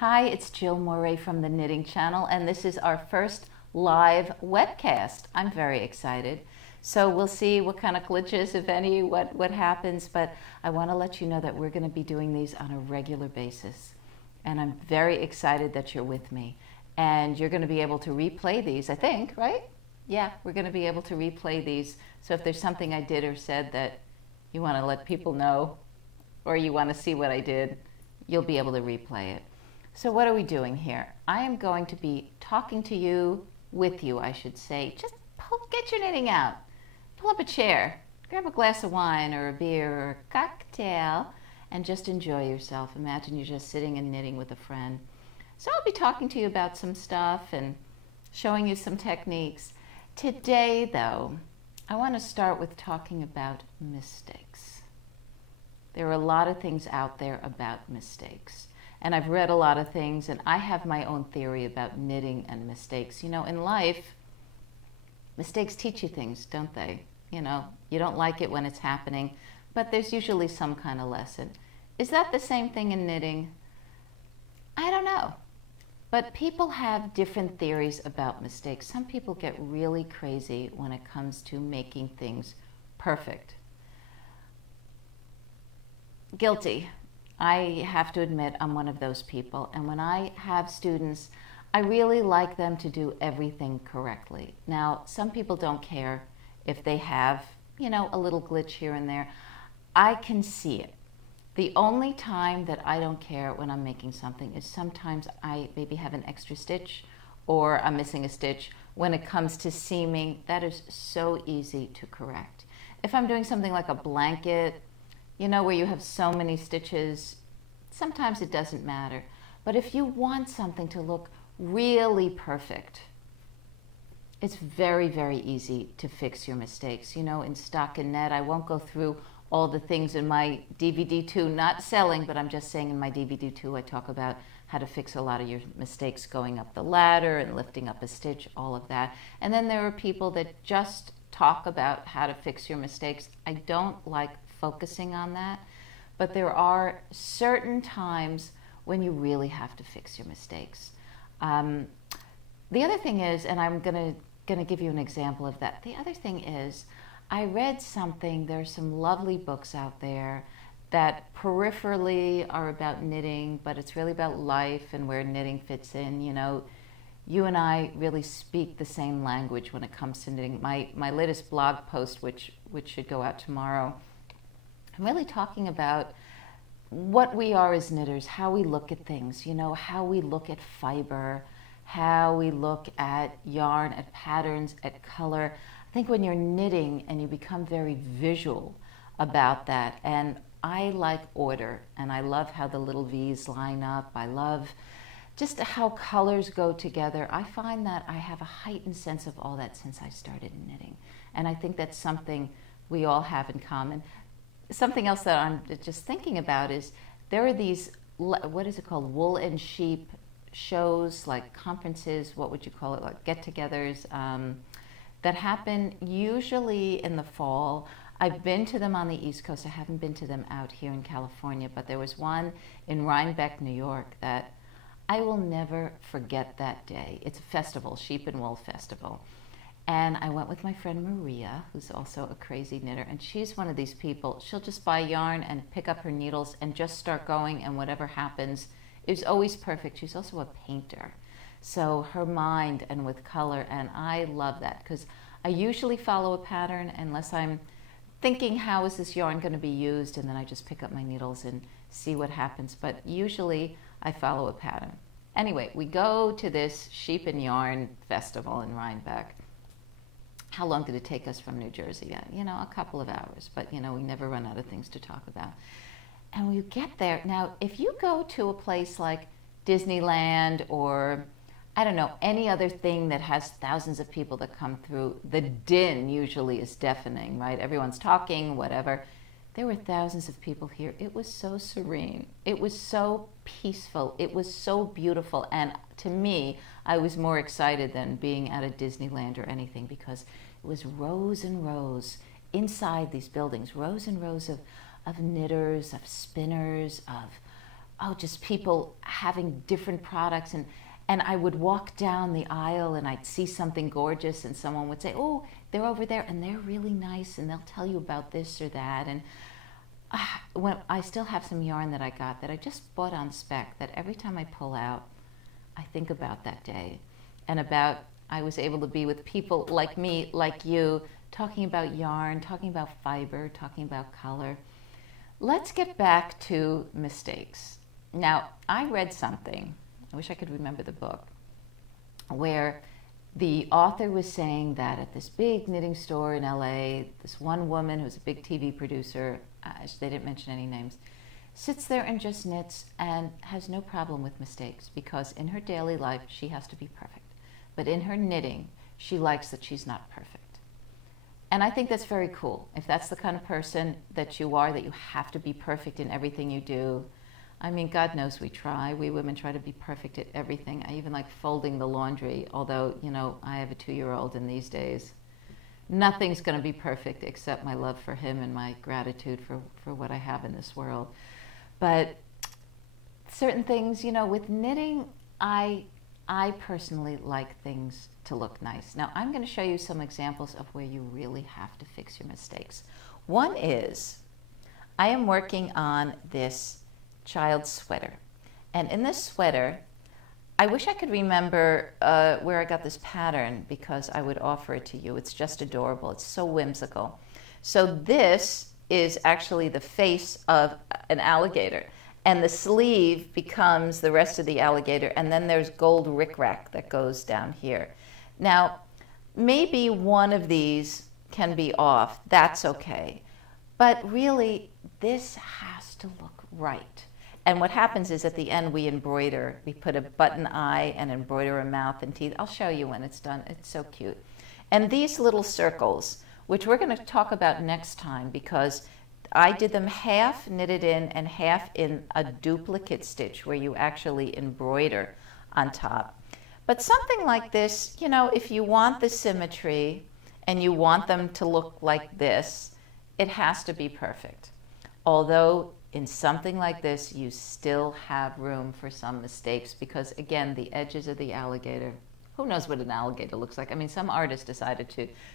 Hi, it's Jill Moray from the Knitting Channel, and this is our first live webcast. I'm very excited. So we'll see what kind of glitches, if any, what happens, but I want to let you know that we're going to be doing these on a regular basis. And I'm very excited that you're with me. And you're going to be able to replay these, I think, right? Yeah, we're going to be able to replay these. So if there's something I did or said that you want to let people know, or you want to see what I did, you'll be able to replay it. So what are we doing here? I am going to be talking to you, with you, I should say. Just get your knitting out. Pull up a chair, grab a glass of wine or a beer or a cocktail, and just enjoy yourself. Imagine you're just sitting and knitting with a friend. So I'll be talking to you about some stuff and showing you some techniques. Today, though, I want to start with talking about mistakes. There are a lot of things out there about mistakes. And I've read a lot of things, and I have my own theory about knitting and mistakes. You know, in life, mistakes teach you things, don't they? You know, you don't like it when it's happening, but there's usually some kind of lesson. Is that the same thing in knitting? I don't know. But people have different theories about mistakes. Some people get really crazy when it comes to making things perfect. Guilty. I have to admit I'm one of those people, and when I have students, I really like them to do everything correctly. Now, some people don't care if they have, you know, a little glitch here and there. I can see it. The only time that I don't care when I'm making something is sometimes I maybe have an extra stitch or I'm missing a stitch. When it comes to seaming, that is so easy to correct. If I'm doing something like a blanket, you know, where you have so many stitches, sometimes it doesn't matter. But if you want something to look really perfect, it's very, very easy to fix your mistakes. You know, in stockinette, I won't go through all the things in my DVD 2, not selling, but I'm just saying in my DVD 2, I talk about how to fix a lot of your mistakes going up the ladder and lifting up a stitch, all of that. And then there are people that just talk about how to fix your mistakes. I don't like focusing on that, but there are certain times when you really have to fix your mistakes. The other thing is, and I'm gonna give you an example of that. The other thing is, I read something, there's some lovely books out there that peripherally are about knitting, but it's really about life and where knitting fits in. You know, you and I really speak the same language when it comes to knitting. My latest blog post, which should go out tomorrow, I'm really talking about what we are as knitters, how we look at things, you know, how we look at fiber, how we look at yarn, at patterns, at color. I think when you're knitting and you become very visual about that, and I like order, and I love how the little V's line up. I love just how colors go together. I find that I have a heightened sense of all that since I started knitting. And I think that's something we all have in common. Something else that I'm just thinking about is there are these, what is it called, wool and sheep shows, like conferences, what would you call it, like get-togethers, that happen usually in the fall. I've been to them on the East Coast. I haven't been to them out here in California, but there was one in Rhinebeck, New York, that I will never forget that day. It's a festival, Sheep and Wool Festival. And I went with my friend Maria, who's also a crazy knitter, and she's one of these people. She'll just buy yarn and pick up her needles and just start going, and whatever happens is always perfect. She's also a painter. So her mind and with color, and I love that because I usually follow a pattern unless I'm thinking how is this yarn going to be used, and then I just pick up my needles and see what happens. But usually I follow a pattern. Anyway, we go to this Sheep and Yarn Festival in Rhinebeck. How long did it take us from New Jersey? You know, a couple of hours, but you know, we never run out of things to talk about. And we get there. Now, if you go to a place like Disneyland or, I don't know, any other thing that has thousands of people that come through, the din usually is deafening, right? Everyone's talking, whatever. There were thousands of people here. It was so serene. It was so peaceful. It was so beautiful. And to me, I was more excited than being at a Disneyland or anything because it was rows and rows inside these buildings, rows and rows of knitters, of spinners, of oh, just people having different products, and I would walk down the aisle and I'd see something gorgeous and someone would say, oh, they're over there and they're really nice and they'll tell you about this or that. And when I still have some yarn that I got that I just bought on spec, that every time I pull out, I think about that day and about I was able to be with people like me, like you, talking about yarn, talking about fiber, talking about color. Let's get back to mistakes. Now, I read something, I wish I could remember the book, where the author was saying that at this big knitting store in LA, this one woman who's a big TV producer, they didn't mention any names, sits there and just knits and has no problem with mistakes because in her daily life, she has to be perfect. But in her knitting, she likes that she's not perfect. And I think that's very cool. If that's the kind of person that you are, that you have to be perfect in everything you do. I mean, God knows we try. We women try to be perfect at everything. I even like folding the laundry, although, you know, I have a 2-year-old and these days, nothing's going to be perfect except my love for him and my gratitude for what I have in this world. But certain things, you know, with knitting, I personally like things to look nice. Now, I'm going to show you some examples of where you really have to fix your mistakes. One is, I am working on this child's sweater. And in this sweater, I wish I could remember where I got this pattern because I would offer it to you. It's just adorable. It's so whimsical. So this is actually the face of an alligator. And the sleeve becomes the rest of the alligator, and then there's gold rickrack that goes down here. Now, maybe one of these can be off. That's okay. But really, this has to look right. And what happens is at the end we embroider. We put a button eye and embroider a mouth and teeth. I'll show you when it's done. It's so cute. And these little circles, which we're going to talk about next time because I did them half knitted in and half in a duplicate stitch where you actually embroider on top. But something like this, you know, if you want the symmetry and you want them to look like this, it has to be perfect. Although in something like this, you still have room for some mistakes because, again, the edges of the alligator, who knows what an alligator looks like? I mean, some artist decided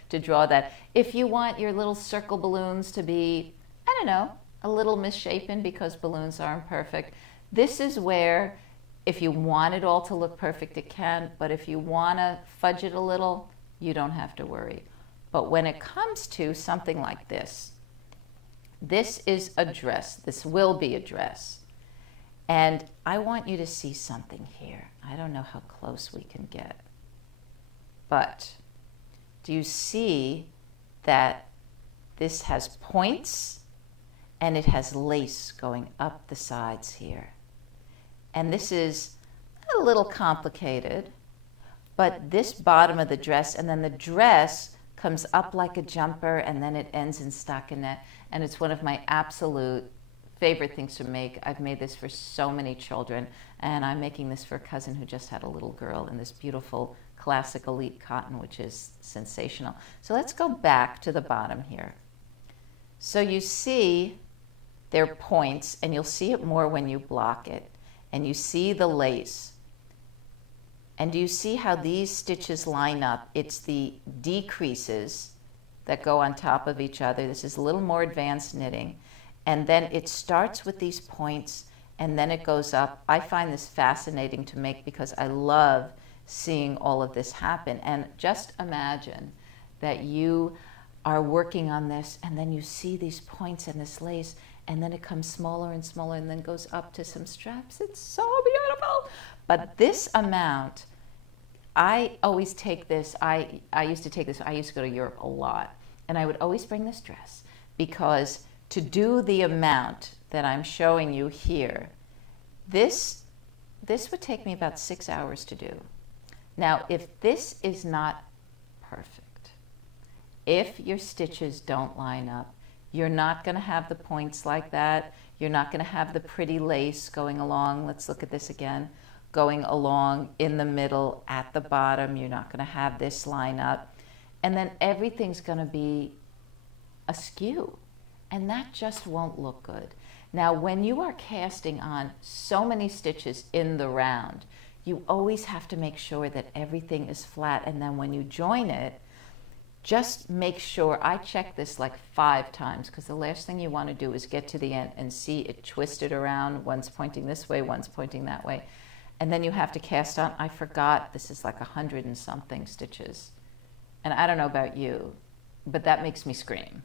to draw that. If you want your little circle balloons to be, I don't know, a little misshapen because balloons aren't perfect, this is where, if you want it all to look perfect, it can, but if you want to fudge it a little, you don't have to worry. But when it comes to something like this, this is a dress. This will be a dress. And I want you to see something here. I don't know how close we can get. But do you see that this has points and it has lace going up the sides here? And this is a little complicated, but this bottom of the dress, and then the dress comes up like a jumper and then it ends in stockinette. And it's one of my absolute favorite things to make. I've made this for so many children, and I'm making this for a cousin who just had a little girl in this beautiful classic elite cotton, which is sensational. So let's go back to the bottom here. So you see there are points, and you'll see it more when you block it, and you see the lace. And do you see how these stitches line up? It's the decreases that go on top of each other. This is a little more advanced knitting. And then it starts with these points and then it goes up. I find this fascinating to make because I love seeing all of this happen. And just imagine that you are working on this and then you see these points and this lace and then it comes smaller and smaller and then goes up to some straps. It's so beautiful. But this amount, I always take this, I used to take this, I used to go to Europe a lot, and I would always bring this dress because to do the amount that I'm showing you here, this would take me about 6 hours to do. Now, if this is not perfect, if your stitches don't line up, you're not going to have the points like that, you're not going to have the pretty lace going along, let's look at this again, going along in the middle at the bottom. You're not going to have this line up. And then everything's going to be askew. And that just won't look good. Now, when you are casting on so many stitches in the round, you always have to make sure that everything is flat. And then when you join it, just make sure, I check this like 5 times, because the last thing you want to do is get to the end and see it twisted around. One's pointing this way, one's pointing that way. And then you have to cast on. I forgot this is like 100 and something stitches. And I don't know about you, but that makes me scream.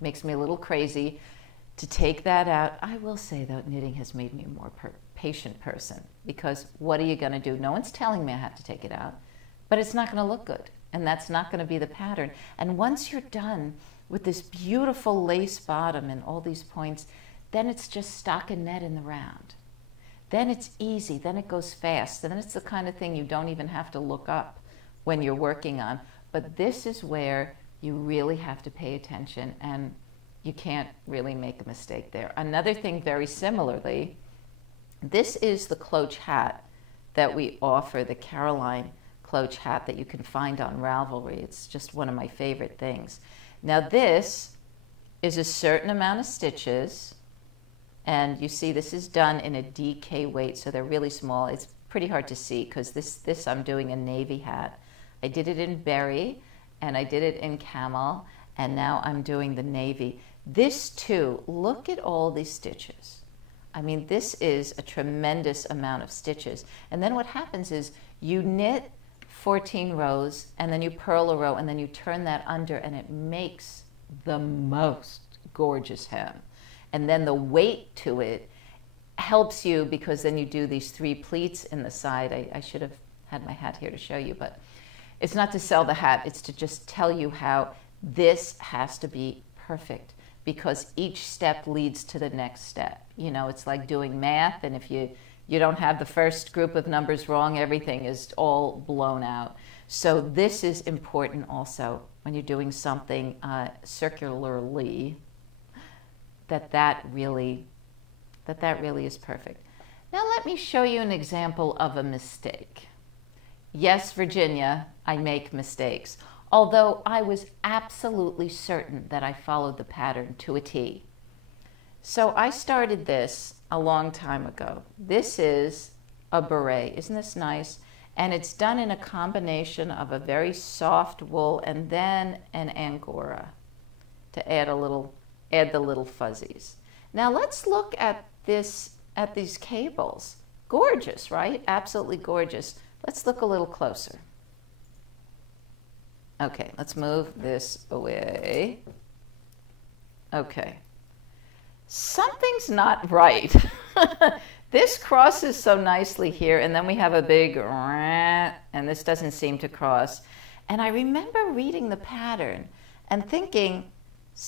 Makes me a little crazy to take that out. I will say though, knitting has made me a more patient person, because what are you going to do? No one's telling me I have to take it out, but it's not going to look good. And that's not going to be the pattern. And once you're done with this beautiful lace bottom and all these points, then it's just stockinette in the round. Then it's easy, then it goes fast. And then it's the kind of thing you don't even have to look up when you're working on. But this is where you really have to pay attention, and you can't really make a mistake there. Another thing very similarly, this is the cloche hat that we offer, the Caroline cloche hat that you can find on Ravelry. It's just one of my favorite things. Now this is a certain amount of stitches, and you see this is done in a DK weight, so they're really small. It's pretty hard to see because this I'm doing a navy hat. I did it in berry and I did it in camel, and now I'm doing the navy. This too, look at all these stitches. I mean, this is a tremendous amount of stitches. And then what happens is you knit 14 rows and then you purl a row and then you turn that under, and it makes the most gorgeous hem. And then the weight to it helps you, because then you do these 3 pleats in the side. I should have had my hat here to show you, but it's not to sell the hat, it's to just tell you how this has to be perfect, because each step leads to the next step. You know, it's like doing math, and if you don't have the first group of numbers wrong, everything is all blown out. So this is important also when you're doing something circularly, that really is perfect. Now let me show you an example of a mistake. Yes, Virginia, I make mistakes, although I was absolutely certain that I followed the pattern to a T. So I started this a long time ago. This is a beret. Isn't this nice? And it's done in a combination of a very soft wool and then an angora to add the little fuzzies. Now let's look at these cables. Gorgeous, right? Absolutely gorgeous. Let's look a little closer. Okay, let's move this away. Okay. Something's not right. This crosses so nicely here, and then we have a big and this doesn't seem to cross. And I remember reading the pattern and thinking,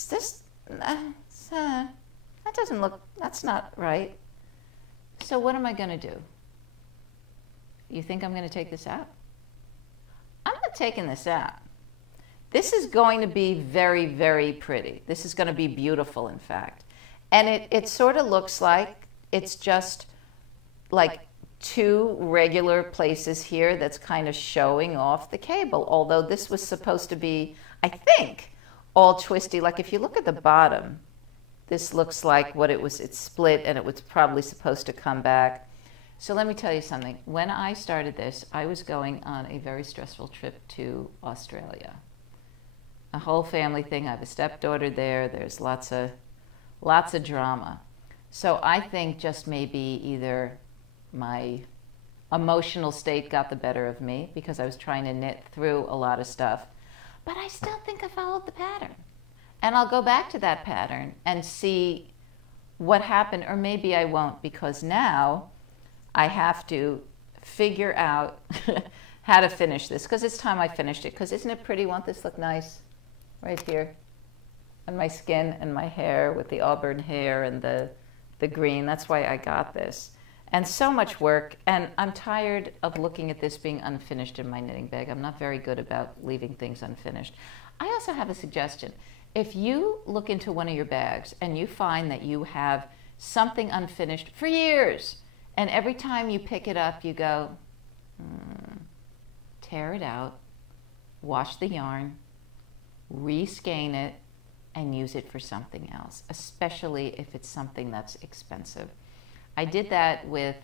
that doesn't look, that's not right. So what am I going to do? You think I'm going to take this out? I'm not taking this out. This is going to be very, very pretty. This is going to be beautiful, in fact. And it sort of looks like it's just like 2 regular places here that's kind of showing off the cable, although this was supposed to be, I think, all twisty. Like if you look at the bottom, this looks like what it's split, and it was probably supposed to come back. So let me tell you something. When I started this, I was going on a very stressful trip to Australia. A whole family thing. I have a stepdaughter there. There's lots of drama. So I think just maybe either my emotional state got the better of me, because I was trying to knit through a lot of stuff. But I still think I followed the pattern. And I'll go back to that pattern and see what happened, or maybe I won't, because now I have to figure out how to finish this, because it's time I finished it. Because isn't it pretty? Won't this look nice right here? And my skin and my hair with the auburn hair and the green. That's why I got this. And so much work. And I'm tired of looking at this being unfinished in my knitting bag. I'm not very good about leaving things unfinished. I also have a suggestion. If you look into one of your bags and you find that you have something unfinished for years, and every time you pick it up, you go, tear it out, wash the yarn, reskein it, and use it for something else, especially if it's something that's expensive. I did that with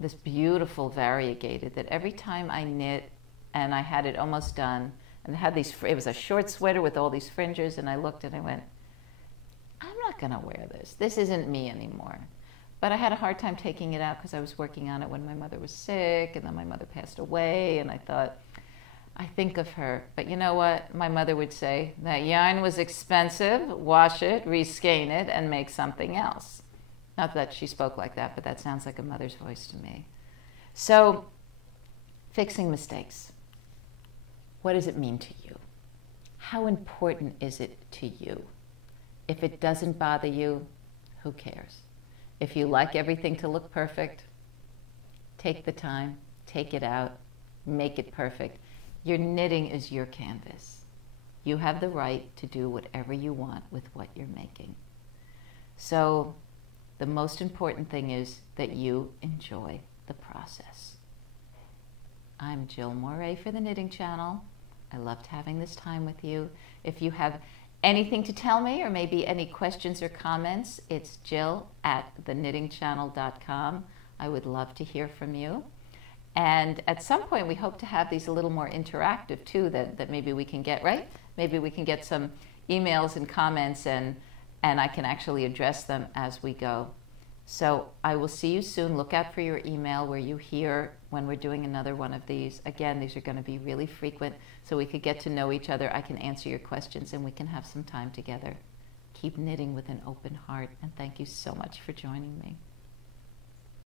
this beautiful variegated that every time I knit and I had it almost done, and it had these, it was a short sweater with all these fringes, and I looked and I went, I'm not gonna wear this. This isn't me anymore. But I had a hard time taking it out because I was working on it when my mother was sick, and then my mother passed away, and I thought, I think of her. But you know what? My mother would say, that yarn was expensive, wash it, reskein it, and make something else. Not that she spoke like that, but that sounds like a mother's voice to me. So, fixing mistakes. What does it mean to you? How important is it to you? If it doesn't bother you, who cares? If you like everything to look perfect, take the time, take it out, make it perfect. Your knitting is your canvas. You have the right to do whatever you want with what you're making. So the most important thing is that you enjoy the process. I'm Jill Moray for the Knitting Channel. I loved having this time with you. If you have anything to tell me, or maybe any questions or comments, it's jill@thenittingchannel.com. I would love to hear from you. And at some point, we hope to have these a little more interactive too, that maybe we can get, right? Maybe we can get some emails and comments, and I can actually address them as we go. So I will see you soon. Look out for your email where you hear when we're doing another one of these. Again, these are going to be really frequent, so we could get to know each other. I can answer your questions, and we can have some time together. Keep knitting with an open heart, and thank you so much for joining me.